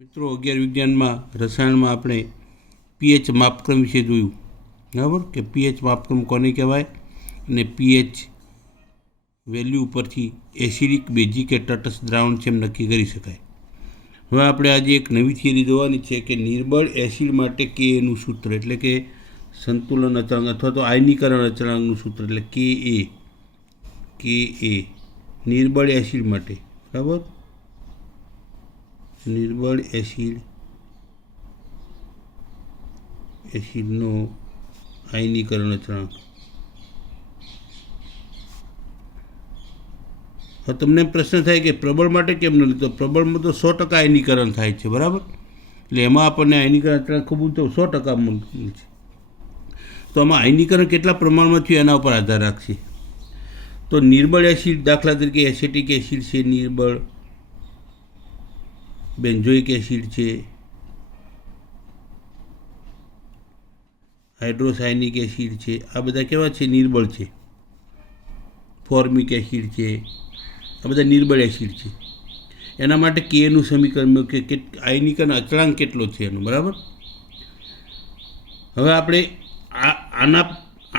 મિત્રો 11 વિજ્ઞાનમાં રસાયણમાં આપણે પીએચ માપક્રમ વિશે જોયું, બરાબર, કે પીએચ માપક્રમ કોને કહેવાય અને પીએચ વેલ્યુ ઉપરથી એસિડિક, બેઝિક કે તટસ્થ દ્રાવણ છે એમ નક્કી કરી શકાય. હવે આપણે આજે એક નવી થિયરી જોવાની છે કે નિર્બળ એસિડ માટે કે એનું સૂત્ર એટલે કે સંતુલન અચળાંક અથવા તો આયનીકરણ અચળાંકનું સૂત્ર એટલે કે એ નિર્બળ એસિડ માટે, બરાબર, નિર્બળ એસિડનો આયનીકરણ અચળાંક. હવે તમને પ્રશ્ન થાય કે પ્રબળ માટે કેમ ન લીધો? પ્રબળમાં તો 100% આયનીકરણ થાય છે, બરાબર, એટલે એમાં આપણને આયનીકરણ અચળાંક ખૂબ તો 100% મળે છે. તો આમાં આયનીકરણ કેટલા પ્રમાણમાં થયું એના ઉપર આધાર રાખશે. તો નિર્બળ એસિડ, દાખલા તરીકે એસેટિક એસિડ છે નિર્બળ, બેન્ઝોઇક એસિડ છે, હાઇડ્રોસાયનિક એસિડ છે, આ બધા કેવા છે? નિર્બળ છે. ફોર્મિક એસિડ છે, આ બધા નિર્બળ એસિડ છે. એના માટે કેનું સમીકરણ કે આયનીકરણ અચળાંક કેટલો છે એનો, બરાબર. હવે આપણે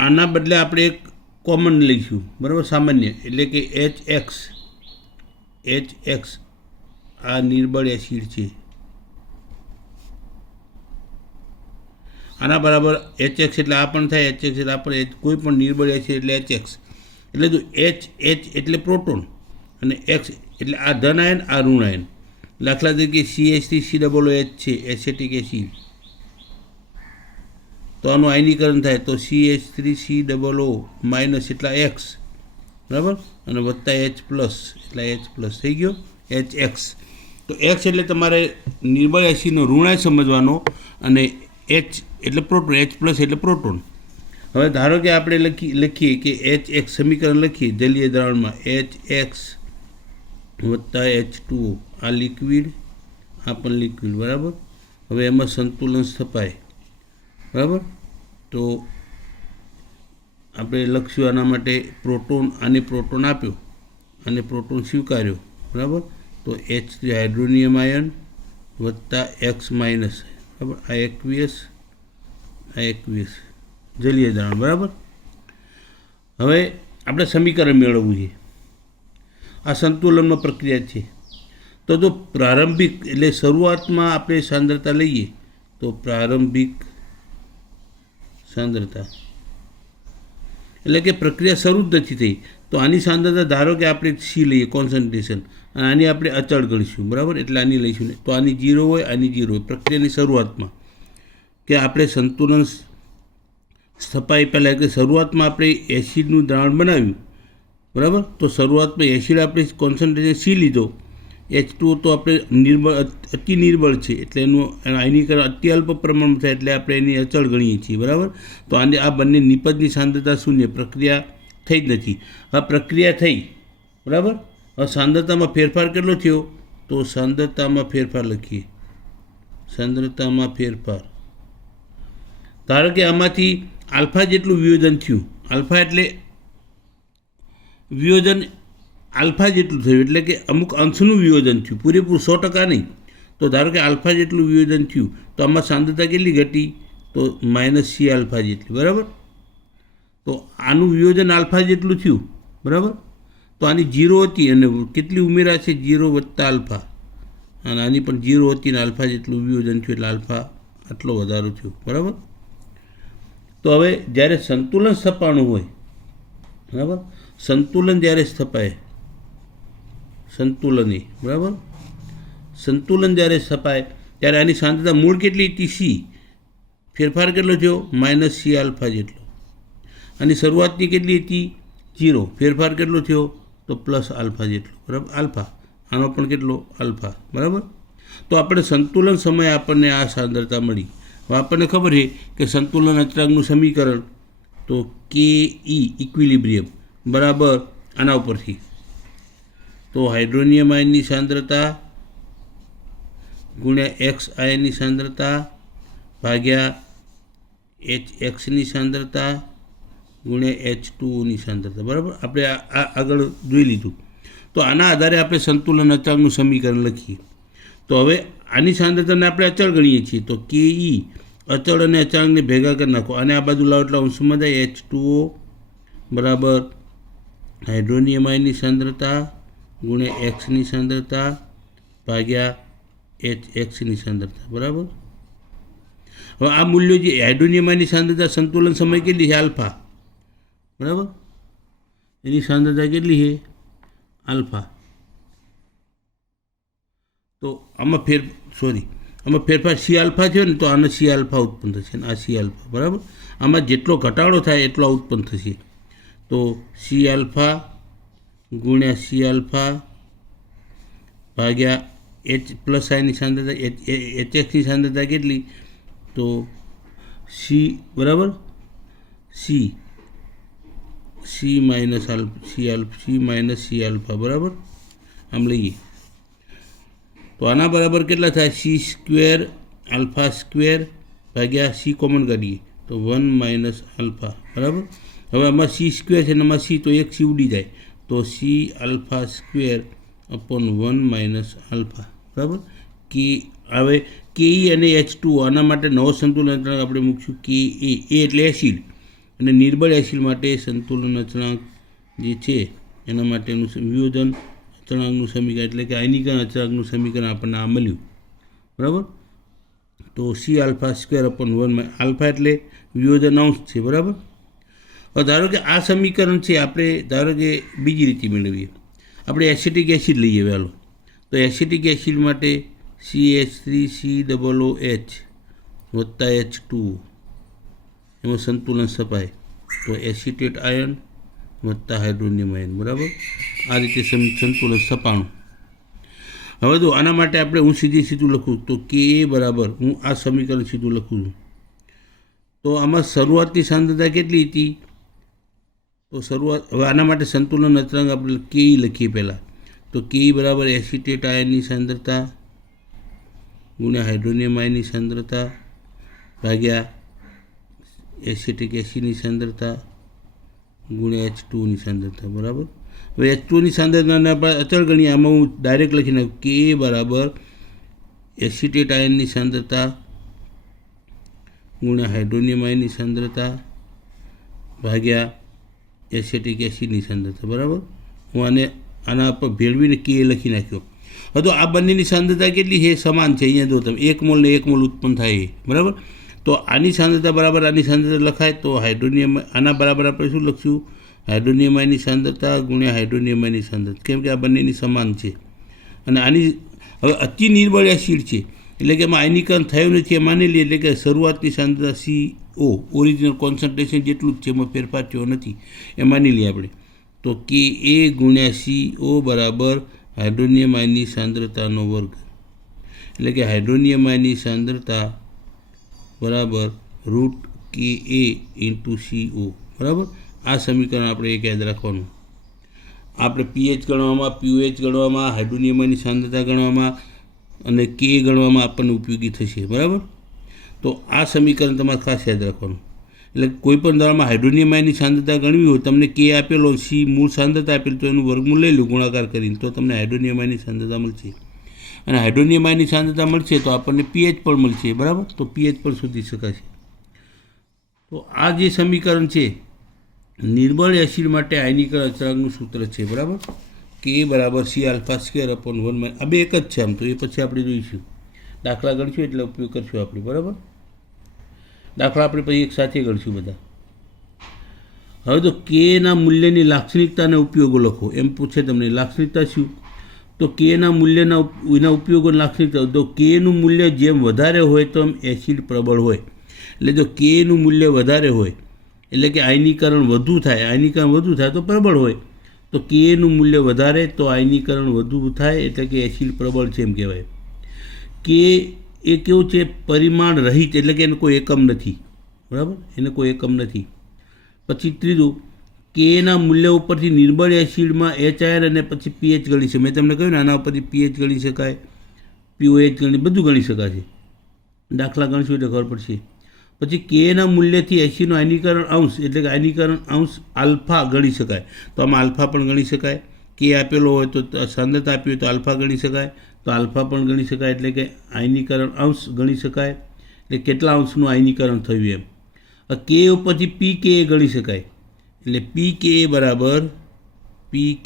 આના બદલે આપણે એક કોમન લઈશું, બરાબર, સામાન્ય, એટલે કે એચ આ નિર્બળ એસિડ છે. આના બરાબર HX એટલે આ પણ થાય, HX એટલે આ પણ, કોઈ પણ નિર્બળ એસિડ એટલે HX. એટલે જો H એટલે પ્રોટોન અને X એટલે આ ધન આયન, આ ઋણ આયન. દાખલા તરીકે CH3COOH છે એસેટિક એસિડ, તો આનું આયનીકરણ થાય તો CH3COO માઇનસ એટલા X, બરાબર, અને વત્તા H પ્લસ એટલા H પ્લસ થઈ ગયો HX. તો X એટલે તમારે નિર્બળ એસિડનો ઋણાય સમજવાનો અને H એટલે પ્રોટોન, H પ્લસ એટલે પ્રોટોન. હવે ધારો કે આપણે લખીએ કે HX સમીકરણ લખીએ જલીય દ્રાવણમાં HX વત્તા H2O, આ લિક્વિડ, આ પણ લિક્વિડ, બરાબર. હવે એમાં સંતુલન સ્થપાય, બરાબર. તો આપણે લખશું આના માટે પ્રોટોન, આને પ્રોટોન આપ્યો અને પ્રોટોન સ્વીકાર્યો, બરાબર. તો H3 હાઇડ્રોનિયમ આયન વત્તા X માઇનસ, બરાબર, આ એકવીએસ જલીય દ્રાવણ, બરાબર. હવે આપણે સમીકરણ મેળવવું છે. આ સંતુલનમાં પ્રક્રિયા છે. તો જો પ્રારંભિક એટલે શરૂઆતમાં આપણે સાંદ્રતા લઈએ તો પ્રારંભિક સાંદ્રતા એટલે કે પ્રક્રિયા શરૂ જ નથી થઈ તો આની સાંદ્રતા ધારો કે આપણે સી લઈએ, કોન્સન્ટ્રેશન, અને આની આપણે અચળ ગણીશું, બરાબર, એટલે આની લઈશું ને તો આની 0 હોય, આની 0 હોય. પ્રક્રિયાની શરૂઆતમાં કે આપણે સંતુલન સ્થપાઈ પહેલાં એટલે શરૂઆતમાં આપણે એસિડનું દ્રાવણ બનાવ્યું, બરાબર. તો શરૂઆતમાં એસિડ આપણે કોન્સન્ટ્રેશન સી લીધો, H2O તો આપણે અતિ નિર્બળ છે એટલે એનું આયનીકરણ અતિ અલ્પ પ્રમાણમાં થાય એટલે આપણે એની અચળ ગણીએ છીએ, બરાબર. તો આને આ બંને નિપજની સાંદ્રતા શૂન્ય, પ્રક્રિયા થઈ જ નથી. હવે પ્રક્રિયા થઈ, બરાબર. હવે સાંદ્રતામાં ફેરફાર કેટલો થયો? તો સાંદ્રતામાં ફેરફાર લખીએ, સાંદ્રતામાં ફેરફાર. ધારો કે આમાંથી આલ્ફા જેટલું વિયોજન થયું, આલ્ફા એટલે વિયોજન આલ્ફા જેટલું થયું એટલે કે અમુક અંશનું વિયોજન થયું, પૂરેપૂરું 100% નહીં. તો ધારો કે આલ્ફા જેટલું વિયોજન થયું તો આમાં સાંદ્રતા કેટલી ઘટી? તો -C આલ્ફા જેટલી, બરાબર. તો આનું વિયોજન આલ્ફા જેટલું થયું, બરાબર. તો આની 0 હતી અને કેટલી ઉમેરા છે? 0 વત્તા આલ્ફા, અને આની પણ 0 હતી અને આલ્ફા જેટલું વિયોજન થયું એટલે આલ્ફા આટલો વધારો થયો, બરાબર. તો હવે જ્યારે સંતુલન સ્થપાણું હોય, બરાબર, સંતુલન જ્યારે સ્થપાય, સંતુલન, બરાબર, સંતુલન જ્યારે સ્થપાય ત્યારે આની સાંદ્રતા મૂળ કેટલી હતી? C. ફેરફાર કેટલો થયો? -C આલ્ફા જેટલો. આની શરૂઆતની કેટલી હતી? 0. ફેરફાર કેટલો થયો? તો પ્લસ આલ્ફા જેટલો, બરાબર, આલ્ફા. આનો પણ કેટલો? આલ્ફા, બરાબર. તો આપણે સંતુલન સમયે આપણને આ સાંદ્રતા મળી. હવે આપણને ખબર છે કે સંતુલન અચળાંકનું સમીકરણ તો KE ઇક્વિલિબ્રિયમ બરાબર આના ઉપરથી તો હાઇડ્રોનિયમ આયનની સાંદ્રતા ગુણ્યા X આયનની સાંદ્રતા ભાગ્યા HXની સાંદ્રતા ગુણ્યા H2Oની સાંદ્રતા, બરાબર. આપણે આ આગળ જોઈ લીધું. તો આના આધારે આપણે સંતુલન અચળાંકનું સમીકરણ લખીએ. તો હવે આની સાંદ્રતાને આપણે અચળ ગણીએ છીએ તો કે ઈ અચળ અને અચળાંકને ભેગા કરી નાખો અને આ બાજુ લાવો એટલે અંશમાં જાય H2O બરાબર હાઇડ્રોનિયમ આયનની સાંદ્રતા ગુણ્યા એક્સની સાંદ્રતા ભાગ્યા HXની સાંદ્રતા બરાબર. હવે આ મૂલ્યો જે હાઇડ્રોનિયમ આયનની સાંદ્રતા સંતુલન સમય કેટલી છે આલ્ફા બરાબર, એની સાંદ્રતા કેટલી છે આલ્ફા. તો આમાં ફેરફાર સી આલ્ફા થયો ને તો આનો સી આલ્ફા ઉત્પન્ન થશે ને આ સી આલ્ફા બરાબર. આમાં જેટલો ઘટાડો થાય એટલો ઉત્પન્ન થશે. તો સી આલ્ફા ગુણ્યા સી આલ્ફા ભાગ્યા H પ્લસ આઈની સાંદ્રતા HXની સાંદ્રતા કેટલી તો સી બરાબર સી માઇનસ સી આલ્ફા બરાબર. આમ લઈએ તો આના બરાબર કેટલા થાય સી સ્ક્વેર આલ્ફા સ્ક્વેર ભાગ્યા સી કોમન કાઢીએ તો 1 માઇનસ આલ્ફા બરાબર. હવે આમાં સી સ્ક્વેર છે ને આમાં સી તો એક સી ઉડી જાય તો C alpha square upon 1 minus alpha બરાબર. કે હવે કે ઈ અને H2O આના માટે નવો સંતુલન અચળાંક આપણે મૂકીશું કે એ એટલે એસિડ અને નિર્બળ એસિડ માટે સંતુલન અચળાંક જે છે એના માટેનું વિયોજન અચળાંકનું સમીકરણ એટલે કે આયનીકરણ અચળાંકનું સમીકરણ આપણને આ મળ્યું બરાબર. તો C alpha square upon 1 alpha એટલે વિયોજન અંશ છે બરાબર. હવે ધારો કે આ સમીકરણ છે આપણે ધારો કે બીજી રીતે મેળવીએ, આપણે એસિટિક એસિડ લઈએ વહેલો તો એસિટિક એસિડ માટે CH3COOH વત્તા H2 એમાં સંતુલન સ્થપાય તો એસિટેટ આયન વત્તા હાઇડ્રોનિયમ આયન બરાબર. આ રીતે સંતુલન સ્થપાણું. હવે તો આના માટે આપણે હું સીધું લખું તો કે એ બરાબર હું આ સમીકરણ સીધું લખું છું તો આમાં શરૂઆતની સાંદ્રતા કેટલી હતી તો હવે આના માટે સંતુલન અચળાંક આપણે કે ઈ લખીએ પહેલાં તો કે ઈ બરાબર એસિટેટ આયનની સાંદ્રતા ગુણ્યા હાઇડ્રોનિયમ આયનની સાંદ્રતા ભાગ્યા એસિટિક એસિડની સાંદ્રતા ગુણ્યા H2ની સાંદ્રતા બરાબર. હવે H2ની સાંદ્રતાને આપણે અચળ ગણીએ આમાં હું ડાયરેક્ટ લખી નાખું કે એ બરાબર એસિટેટ આયનની સાંદ્રતા ગુણ્યા હાઇડ્રોનિયમ આયનની સાંદ્રતા ભાગ્યા એસિટિક એસિડની સાંદ્રતા બરાબર. હું આના પર ભેળવીને કે લખી નાખ્યો. હવે તો આ બંનેની સાંદ્રતા કેટલી છે સમાન છે. અહીંયા જો તમે 1 મોલ ને 1 મોલ ઉત્પન્ન થાય બરાબર. તો આની સાંદ્રતા બરાબર આની સાંદ્રતા લખાય તો હાઇડ્રોનિયમ આના બરાબર આપણે શું લખશું હાઇડ્રોનિયમ આયનની સાંદ્રતા ગુણ્યા હાઇડ્રોનિયમ આયનની સાંદ્રતા કેમ કે આ બંનેની સમાન છે. અને આની હવે અતિ નિર્બળ એસિડ છે એટલે કે એમાં આયનીકરણ થયું નથી એ માની લઈએ એટલે કે શરૂઆતની સાંદ્રતા CO ઓરિજિનલ કોન્સન્ટ્રેશન જેટલું જ છે એમાં ફેરફાર થયો નથી એ માની લઈએ આપણે તો કે એ ગુણ્યા CO બરાબર હાઇડ્રોનિયમ આયનની સાંદ્રતાનો વર્ગ એટલે કે હાઇડ્રોનિયમ આયનની સાંદ્રતા બરાબર રૂટ કે એ ઇન્ટુ CO બરાબર. આ સમીકરણ આપણે એક યાદ રાખવાનું. આપણે pH ગણવામાં pH ગણવામાં હાઇડ્રોનિયમ આયનની સાંદ્રતા ગણવામાં અને કે ગણવામાં આપણને ઉપયોગી થશે બરાબર. તો આ સમીકરણ તમારે ખાસ યાદ રાખવાનું. એટલે કોઈ પણ દવામાં હાઇડ્રોનિયમ આયનની સાંદ્રતા ગણવી હોય તમને કે આપેલો સી મૂળ સાંદ્રતા આપેલી તો એનું વર્ગમૂળ લઈ લો ગુણાકાર કરીને તો તમને હાઇડ્રોનિયમ આયનની સાંદ્રતા મળશે અને હાઇડ્રોનિયમ આયનની સાંદ્રતા મળશે તો આપણને pH પણ મળશે બરાબર. તો pH પણ શોધી શકાશે. તો આ જે સમીકરણ છે નિર્બળ એસિડ માટે આયનીકરણ અચળાંકનું સૂત્ર છે બરાબર. કે બરાબર સી આલ્ફા સ્ક્વેર અપોન 1 આ બે એક જ છે આમ તો એ પછી આપણે જોઈશું દાખલા ગણશું એટલે ઉપયોગ કરશું આપણે બરાબર. દાખલા આપણે પછી એક સાથે ગણશું બધા. હવે તો કેના મૂલ્યની લાક્ષણિકતા અને ઉપયોગો લખો એમ પૂછે તમને. લાક્ષણિકતા શું તો કેના મૂલ્યના એના ઉપયોગો લાક્ષણિકતા તો કેનું મૂલ્ય જેમ વધારે હોય તો એસિડ પ્રબળ હોય. એટલે જો કેનું મૂલ્ય વધારે હોય એટલે કે આયનીકરણ વધુ થાય તો પ્રબળ હોય તો કેનું મૂલ્ય વધારે તો આયનીકરણ વધુ થાય એટલે કે એસિડ પ્રબળ છે એમ કહેવાય. કે એ કેવું છે પરિમાણ રહિત એટલે કે એને કોઈ એકમ નથી બરાબર, એને કોઈ એકમ નથી. પછી ત્રીજું કેના મૂલ્ય ઉપરથી નિર્બળ એસિડમાં HIR અને પછી pH ગણી છે. મેં તમને કહ્યું ને આના ઉપરથી pH ગણી શકાય, POH બધું ગણી શકાશે. દાખલા ગણશું એટલે ખબર પડશે. પછી કેના મૂલ્યથી એસિડનો આયનીકરણ અંશ એટલે કે આયનીકરણ અંશ આલ્ફા ગણી શકાય તો આમાં આલ્ફા પણ ગણી શકાય. કે આપેલો હોય તો સાંદ્રતા આપી હોય તો આલ્ફા ગણી શકાય તો આલ્ફા પણ ગણી શકાય, એટલે કે આયનીકરણ અંશ ગણી શકાય, એટલે કેટલા અંશનું આયનીકરણ થયું એમ. કે ઉપરથી પી કે ગણી શકાય, એટલે પી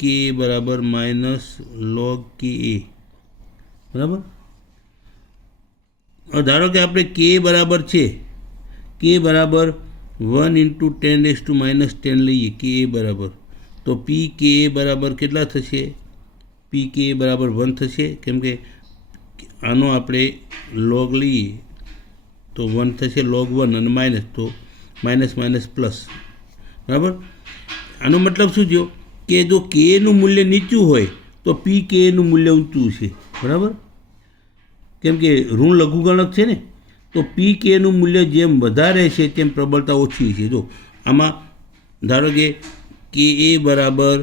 કે બરાબર માઇનસ લોગ કે એ, બરાબર. ધારો કે આપણે કે બરાબર છે, કે બરાબર 1 × 10⁻10 લઈએ, કે એ બરાબર, તો પી કે બરાબર કેટલા થશે? પી કે બરાબર 1 થશે, કેમ કે આનો આપણે લોગ લઈએ તો 1 થશે, log 1, અને માઇનસ તો માઇનસ માઇનસ પ્લસ, બરાબર. આનો મતલબ શું થયો કે જો કેનું મૂલ્ય નીચું હોય તો પી કેનું મૂલ્ય ઊંચું છે, બરાબર. કેમ કે ઋણ લઘુગણક છે ને, તો પી કેનું મૂલ્ય જેમ વધારે છે તેમ પ્રબળતા ઓછી છે. જો આમાં ધારો કે એ બરાબર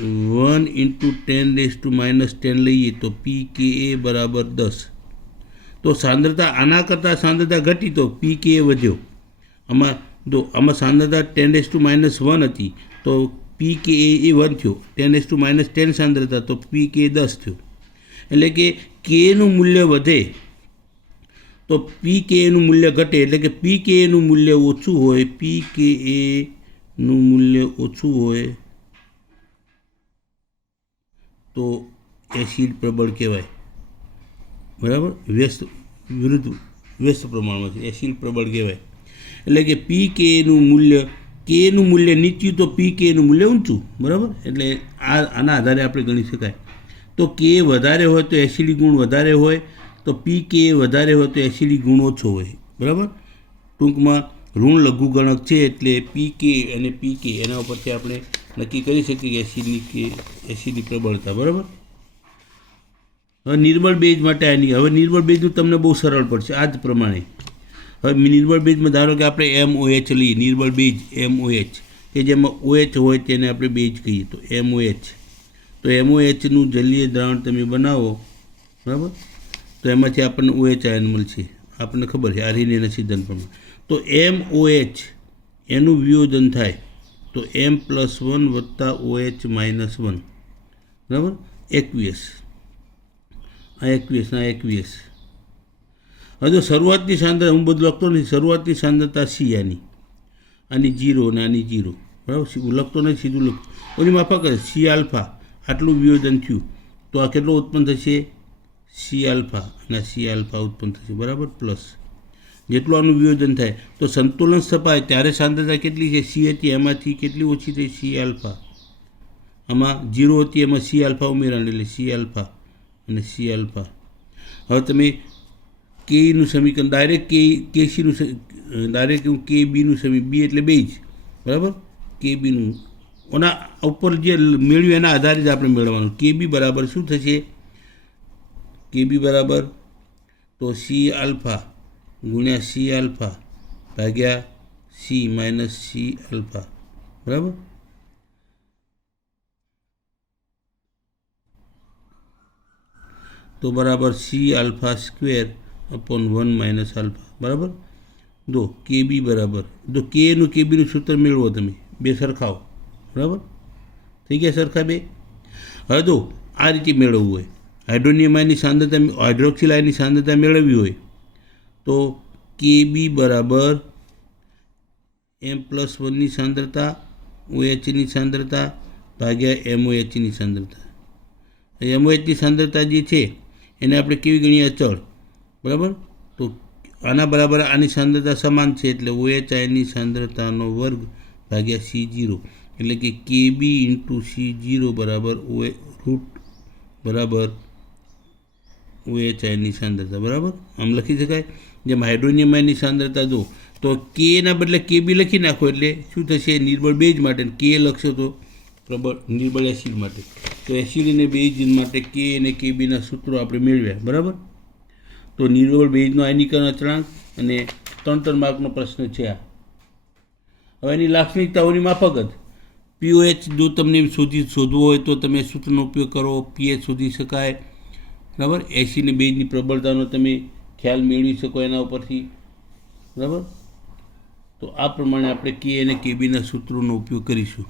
1 × 10⁻10 લઈએ તો પી કે બરાબર 10, તો સાંદ્રતા આના કરતાં સાંદ્રતા ઘટી તો પી કે વધ્યો. આમાં સાંદ્રતા 10⁻1 હતી તો પી કે એ 1 થયો, 10⁻10 સાંદ્રતા તો પી કે 10 થયો. એટલે કે કેનું મૂલ્ય વધે તો પી કે એનું મૂલ્ય ઘટે, એટલે કે પી કે એનું મૂલ્ય ઓછું હોય, પી કે એનું મૂલ્ય ઓછું હોય તો એસિડ પ્રબળ કહેવાય, બરાબર. વ્યસ્ત પ્રમાણમાં છે, એસિડ પ્રબળ કહેવાય. એટલે કે પી કે એનું મૂલ્ય નીચું તો પી કે એનું મૂલ્ય ઊંચું, બરાબર. એટલે આના આધારે આપણે ગણી શકાય. તો કે વધારે હોય તો એસિડિક ગુણ વધારે હોય, તો પી કે વધારે હોય તો એસિડિક ગુણ ઓછો હોય, બરાબર. ટૂંકમાં ઋણ લઘુગણક છે એટલે પી કે અને પી કે એના ઉપરથી આપણે નક્કી કરી શકીએ કે એસિડની પ્રબળતા, બરાબર. હવે નિર્બળ બેઝ માટે હવે નિર્બળ બેઝનું તમને બહુ સરળ પડશે આ જ પ્રમાણે. હવે નિર્બળ બેઝમાં ધારો કે આપણે MOH લઈએ, નિર્બળ બેઝ MOH, કે જેમાં OH હોય તેને આપણે બેઝ કહીએ, તો MOH. તો MOHનું જલીય દ્રાવણ તમે બનાવો, બરાબર, તો એમાંથી આપણને OH આયન મળશે, આપણને ખબર છે આર્હિનિયના સિદ્ધાંત પ્રમાણે. તો MOH એનું વિયોજન થાય તો M+1 + OH - 1, બરાબર, aqueous. આ aqueous. હવે જો શરૂઆતની સાંદ્રતા, હું બધું લખતો નથી, શરૂઆતની સાંદ્રતા સી, આની 0 અને આની 0, બરાબર. હું લખતો નથી, સીધું લખતો, ઓની માફક સી આલ્ફા, આટલું વિયોજન થયું તો આ કેટલો ઉત્પન્ન થશે? સી આલ્ફા, અને સી આલ્ફા ઉત્પન્ન થશે, બરાબર, પ્લસ. જેટલું આનું વિયોજન થાય તો સંતુલન સ્થપાય ત્યારે સાંદ્રતા કેટલી છે? સી હતી, એમાંથી કેટલી ઓછી થઈ? C alpha. આમાં 0 હતી, એમાં સી આલ્ફા ઉમેરાણી, એટલે સી આલ્ફા અને સી આલ્ફા. હવે તમે કેનું સમીકરણ ડાયરેક્ટ કે બીનું સમીકરણ, બી એટલે બેઝ, બરાબર, કે બીનું ઓના ઉપર જે મેળવ્યું એના આધારે જ આપણે મેળવવાનું. કે બી બરાબર શું થશે? કે બી બરાબર તો સી આલ્ફા ગુણ્યા સી આલ્ફા ભાગ્યા સી માઇનસ સી આલ્ફા, બરાબર. તો બરાબર C alpha square upon 1 - alpha, બરાબર. જો કે બી બરાબર, જો કેનું કે બીનું સૂત્ર મેળવો તમે, બે સરખાવો, બરાબર, થઈ ગયા સરખા બે. હવે જો આ રીતે મેળવવું હોય, હાઇડ્રોનિયમ આયનની સાંદ્રતા, હાઇડ્રોક્સિલ આયનની સાંદ્રતા મેળવવી હોય તો કે બી બરાબર M+1ની સાંદ્રતા, OHની સાંદ્રતા ભાગ્યા MOHની સાંદ્રતા. MOHની સાંદ્રતા જે છે એને આપણે કેવી ગણીએ? અચળ, બરાબર. તો આના બરાબર આની સાંદ્રતા સમાન છે એટલે OH આયનની સાંદ્રતાનો વર્ગ ભાગ્યા C0, એટલે કે KB × C0 બરાબર બરાબર OH આયનની સાંદ્રતા, બરાબર. આમ લખી શકાય. જેમ હાઇડ્રોનિયમ આયનની સાંદ્રતા જો તો કેના બદલે KB લખી નાખો એટલે શું થશે? નિર્બળ બેઝ માટે કે લખશો તો પ્રબળ નિર્બળ એસિડ માટે. તો એસિડ અને બેઝ માટે કે અને કેબીના સૂત્રો આપણે મેળવ્યા, બરાબર. તો નિર્બળ બેઝનો આયનીકરણ અચળાંક અને 3 માર્કનો પ્રશ્ન છે આ. હવે એની લાક્ષણિકતાઓની માફક જ POH જો તમને શોધવું હોય તો તમે સૂત્રનો ઉપયોગ કરો, pH શોધી શકાય, બરાબર. એસિડ અને બેઝની પ્રબળતાનો તમે ખ્યાલ મેળવી શકો એના ઉપરથી, બરાબર. તો આ પ્રમાણે આપણે કે અને કેબીના સૂત્રોનો ઉપયોગ કરીશું.